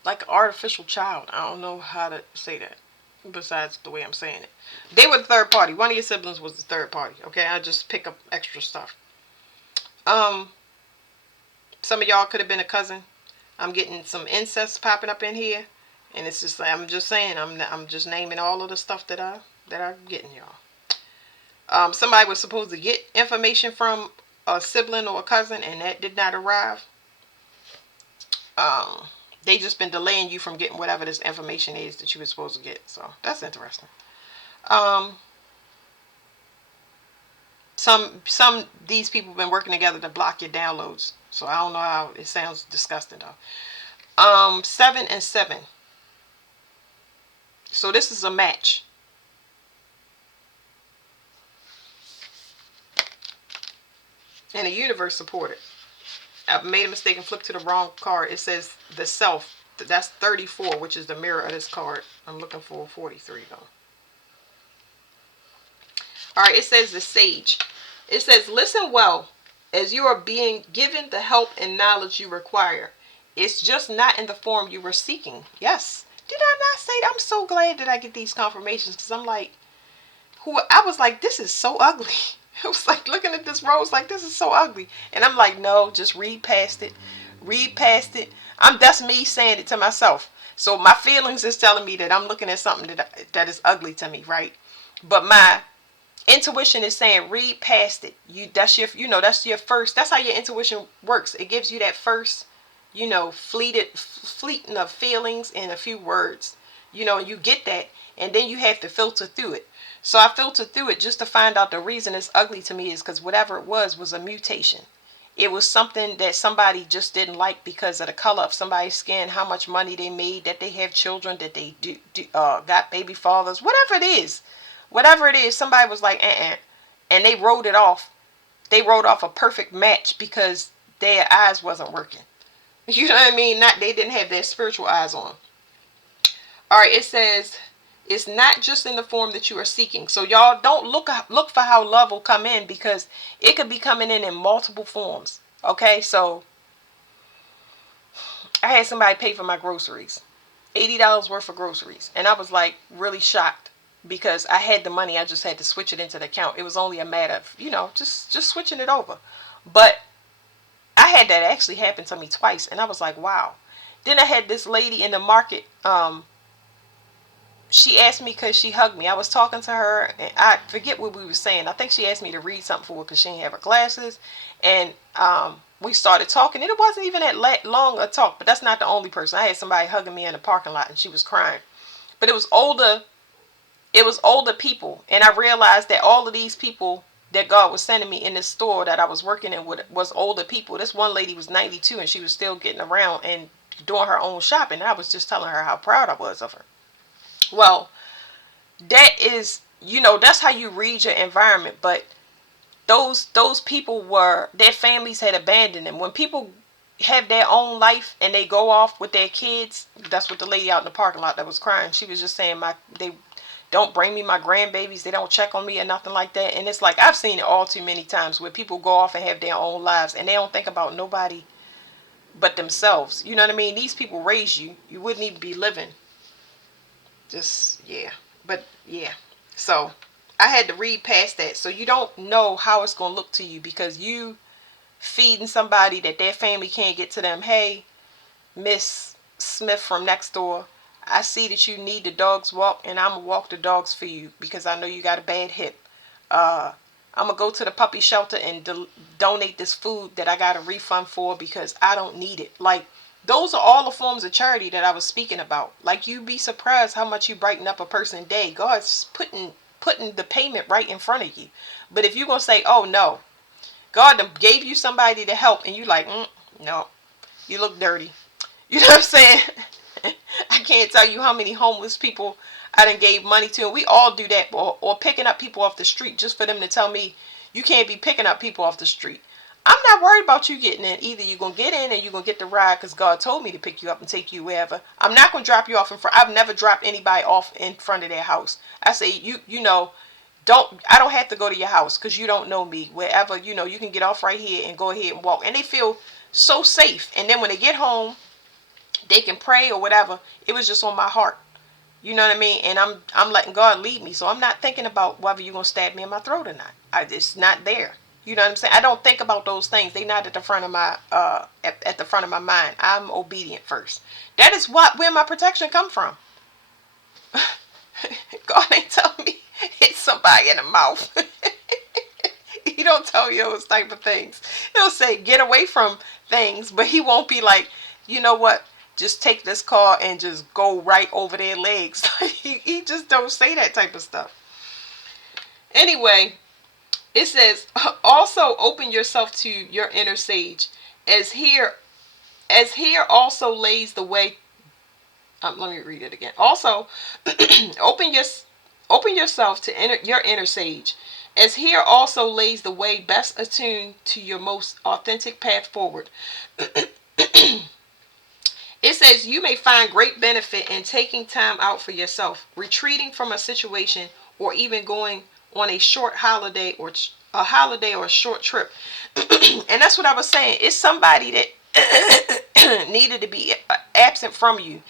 like an artificial child. I don't know how to say that besides the way I'm saying it. They were the third party. One of your siblings was the third party. Okay, I just pick up extra stuff. Some of y'all could have been a cousin. I'm getting some incest popping up in here, and it's just like I'm just saying. I'm just naming all of the stuff that that I'm getting, y'all. Somebody was supposed to get information from a sibling or a cousin, and that did not arrive. Um, they just been delaying you from getting whatever this information is that you were supposed to get. So that's interesting. Um, some these people have been working together to block your downloads. So I don't know how it sounds disgusting though. 7 and 7. So this is a match. And the universe supported. I made a mistake and flipped to the wrong card. It says the self. That's 34, which is the mirror of this card. I'm looking for 43 though. All right, it says the sage. It says, listen well as you are being given the help and knowledge you require. It's just not in the form you were seeking. Yes. Did I not say that? I'm so glad that I get these confirmations, because I'm like, I was like, this is so ugly. I was like looking at this rose like, this is so ugly. And I'm like, no, just read past it. Read past it. That's me saying it to myself. So my feelings is telling me that I'm looking at something that is ugly to me, right? But my intuition is saying read past it. That's your first. That's how your intuition works. It gives you that first, fleeting of feelings in a few words. You get that, and then you have to filter through it. So I filtered through it just to find out the reason it's ugly to me is because whatever it was a mutation. It was something that somebody just didn't like because of the color of somebody's skin, how much money they made, that they have children, that they got baby fathers, whatever it is. Whatever it is, somebody was like, and they wrote it off. They wrote off a perfect match because their eyes wasn't working. You know what I mean? They didn't have their spiritual eyes on. All right, it says it's not just in the form that you are seeking. So y'all don't look for how love will come in, because it could be coming in multiple forms. Okay, so I had somebody pay for my groceries, $80 worth of groceries, and I was like really shocked because I had the money. I just had to switch it into the account. It was only a matter of just switching it over. But I had that actually happen to me twice, and I was like, wow. Then I had this lady in the market. She asked me because she hugged me. I was talking to her, and I forget what we were saying. I think she asked me to read something for her because she didn't have her glasses. And we started talking. And it wasn't even that long a talk, but that's not the only person. I had somebody hugging me in the parking lot, and she was crying. But it was older people. And I realized that all of these people that God was sending me in this store that I was working in was older people. This one lady was 92, and she was still getting around and doing her own shopping. I was just telling her how proud I was of her. Well, that is, that's how you read your environment. But those people their families had abandoned them. When people have their own life and they go off with their kids, that's what the lady out in the parking lot that was crying, she was just saying, they don't bring me my grandbabies, they don't check on me or nothing like that. And it's like, I've seen it all too many times where people go off and have their own lives and they don't think about nobody but themselves. You know what I mean? These people raised you. You wouldn't even be living. Just, yeah. But, yeah. So, I had to read past that. So, you don't know how it's going to look to you because you feeding somebody that their family can't get to them. Hey, Miss Smith from next door, I see that you need the dog's walk, and I'm going to walk the dogs for you because I know you got a bad hip. I'm going to go to the puppy shelter and donate this food that I got a refund for because I don't need it. Like, those are all the forms of charity that I was speaking about. Like, you'd be surprised how much you brighten up a person's day. God's putting the payment right in front of you. But if you're going to say, oh, no, God gave you somebody to help, and you like, no, you look dirty. You know what I'm saying? I can't tell you how many homeless people I done gave money to, and we all do that, or picking up people off the street just for them to tell me, you can't be picking up people off the street. I'm not worried about you getting in. Either you're going to get in or you're going to get the ride because God told me to pick you up and take you wherever. I'm not going to drop you off in front. I've never dropped anybody off in front of their house. I say, I don't have to go to your house because you don't know me. Wherever, you can get off right here and go ahead and walk. And they feel so safe. And then when they get home, they can pray or whatever. It was just on my heart. You know what I mean? And I'm letting God lead me. So I'm not thinking about whether you're going to stab me in my throat or not. It's not there. You know what I'm saying? I don't think about those things. They're not at the front of my at the front of my mind. I'm obedient first. That is where my protection come from. God ain't telling me. somebody in the mouth. He don't tell you those type of things. He'll say get away from things, but he won't be like, you know what, just take this car and just go right over their legs. He just don't say that type of stuff. Anyway, it says also open yourself to your inner sage, as here also lays the way. Let me read it again. Also, open yourself to your inner sage, as here also lays the way best attuned to your most authentic path forward. It says you may find great benefit in taking time out for yourself, retreating from a situation, or even going on a short holiday or a short trip. And that's what I was saying. It's somebody that needed to be absent from you.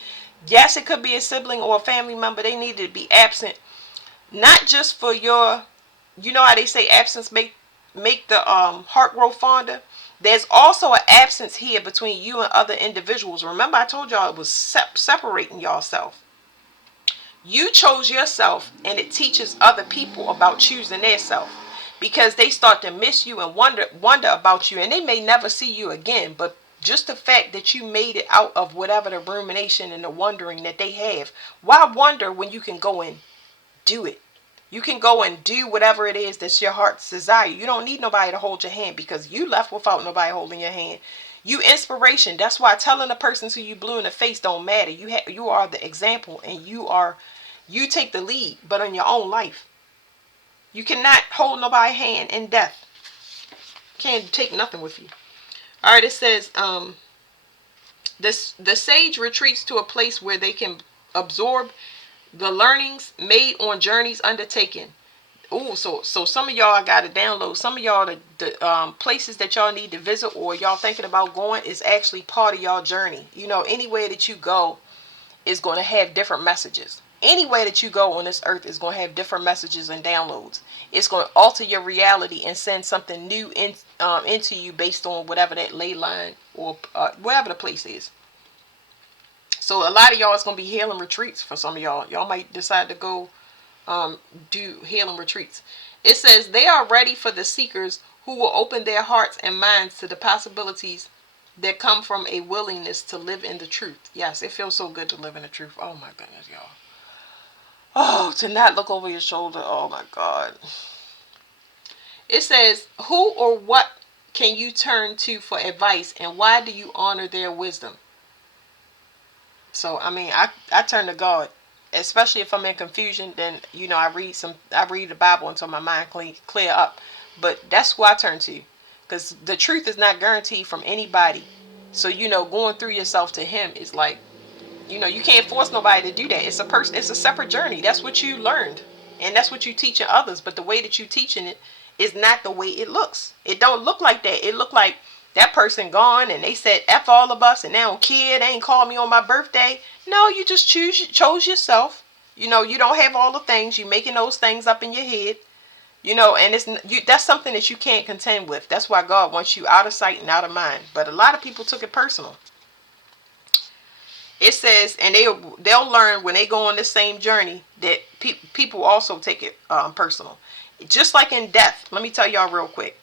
Yes, it could be a sibling or a family member. They needed to be absent, not just for your, you know how they say absence make the heart grow fonder. There's also an absence here between you and other individuals. Remember, I told y'all it was separating yourself. You chose yourself, and it teaches other people about choosing their self, because they start to miss you and wonder about you, and they may never see you again. But just the fact that you made it out of whatever the rumination and the wondering that they have, why wonder when you can go and do it? You can go and do whatever it is that's your heart's desire. You don't need nobody to hold your hand, because you left without nobody holding your hand. You inspiration. That's why telling a person who you blew in the face don't matter. You are the example, and you take the lead, but in your own life. You cannot hold nobody's hand in death. Can't take nothing with you. All right, it says the sage retreats to a place where they can absorb the learnings made on journeys undertaken. Ooh, so some of y'all got to download. Some of y'all, the places that y'all need to visit or y'all thinking about going is actually part of y'all journey. You know, anywhere that you go is going to have different messages. Anywhere that you go on this earth is going to have different messages and downloads. It's going to alter your reality and send something new into you based on whatever that ley line or wherever the place is. So a lot of y'all, it's going to be healing retreats for some of y'all. Y'all might decide to go do healing retreats. It says they are ready for the seekers who will open their hearts and minds to the possibilities that come from a willingness to live in the truth. Yes, it feels so good to live in the truth. Oh my goodness, y'all. Oh, to not look over your shoulder. Oh my God. It says, who or what can you turn to for advice, and why do you honor their wisdom? So, I mean, I turn to God, especially if I'm in confusion. Then, you know, I read the Bible until my mind clear up. But that's who I turn to, because the truth is not guaranteed from anybody. So, you know, going through yourself to Him is like, you know, you can't force nobody to do that. It's a separate journey. That's what you learned, and that's what you teaching others. But the way that you teaching it is not the way it looks. It don't look like that. It look like that person gone and they said F all of us and they don't care. They ain't called me on my birthday. No, you just chose yourself. You know, you don't have all the things. You making those things up in your head. You know, and that's something that you can't contend with. That's why God wants you out of sight and out of mind. But a lot of people took it personal. It says, and they'll learn when they go on the same journey that people also take it personal. Just like in death, let me tell y'all real quick.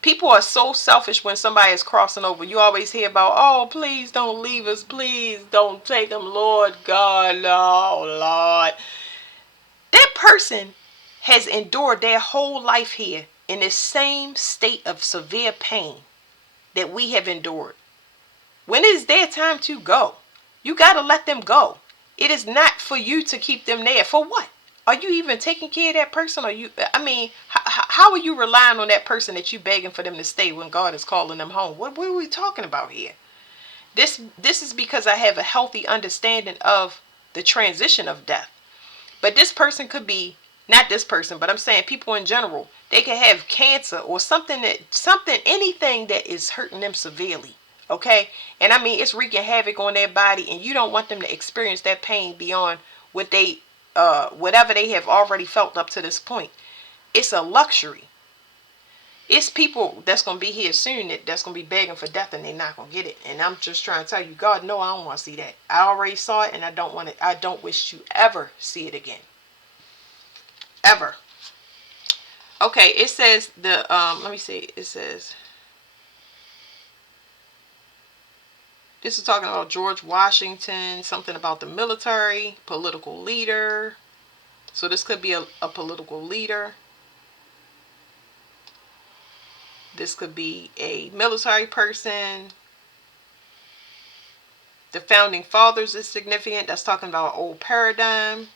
People are so selfish when somebody is crossing over. You always hear about, oh, please don't leave us. Please don't take them, Lord God, oh, Lord. That person has endured their whole life here in the same state of severe pain that we have endured. When is their time to go? You got to let them go. It is not for you to keep them there. For what? Are you even taking care of that person? How are you relying on that person that you begging for them to stay when God is calling them home? What are we talking about here? This is because I have a healthy understanding of the transition of death. But this person could be, not this person, but I'm saying people in general. They could have cancer or anything that is hurting them severely. Okay, and I mean it's wreaking havoc on their body, and you don't want them to experience that pain beyond what whatever they have already felt up to this point. It's a luxury. It's people that's gonna be here soon that's gonna be begging for death, and they're not gonna get it. And I'm just trying to tell you, God, no, I don't want to see that. I already saw it, and I don't want it. I don't wish to ever see it again. Ever. Okay, it says the let me see. It says this is talking about George Washington, something about the military, political leader. So this could be a political leader. This could be a military person. The founding fathers is significant. That's talking about an old paradigm.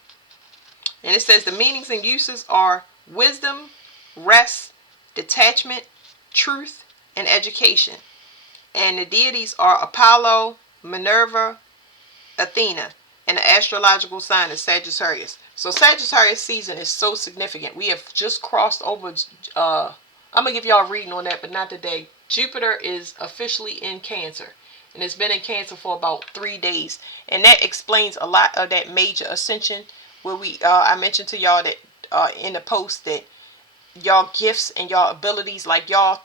And it says the meanings and uses are wisdom, rest, detachment, truth, and education. And the deities are Apollo, Minerva, Athena, and the astrological sign is Sagittarius. So Sagittarius season is so significant. We have just crossed over. I'm gonna give y'all a reading on that, but not today. Jupiter is officially in Cancer, and it's been in Cancer for about 3 days, and that explains a lot of that major ascension. Where I mentioned to y'all that in the post that y'all gifts and y'all abilities, like y'all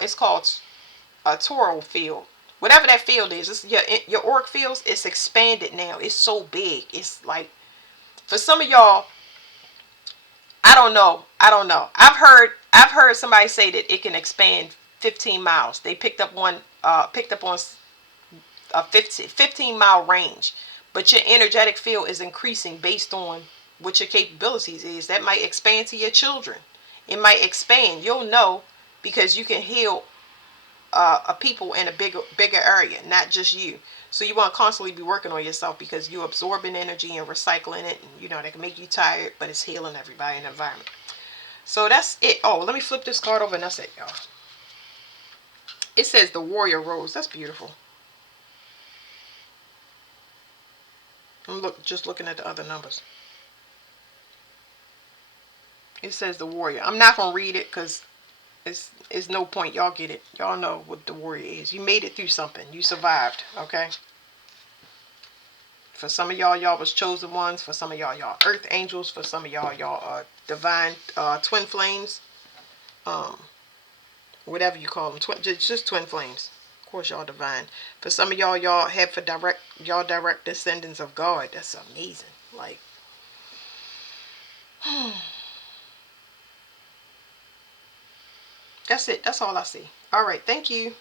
it's called a toroidal field. Whatever that field is, it's your auric fields. It's expanded now. It's so big. It's like for some of y'all, I don't know. I don't know. I've heard somebody say that it can expand 15 miles. They picked up on a 15-mile range, but your energetic field is increasing based on what your capabilities is. That might expand to your children. It might expand. You'll know because you can heal a people in a bigger area, not just you. So you want to constantly be working on yourself because you're absorbing energy and recycling it, and that can make you tired, but it's healing everybody in the environment. So that's it. Oh, let me flip this card over and that's it, y'all. It says the Warrior Rose. That's beautiful. I'm just looking at the other numbers. It says the Warrior. I'm not gonna read it because it's no point. Y'all get it. Y'all know what the Warrior is. You made it through something. You survived. Okay. For some of y'all was chosen ones. For some of y'all earth angels. For some of y'all are divine twin flames. Um, whatever you call them, just twin flames. Of course, y'all divine. For some of y'all have for direct descendants of God. That's amazing. Like, that's it. That's all I see. All right. Thank you.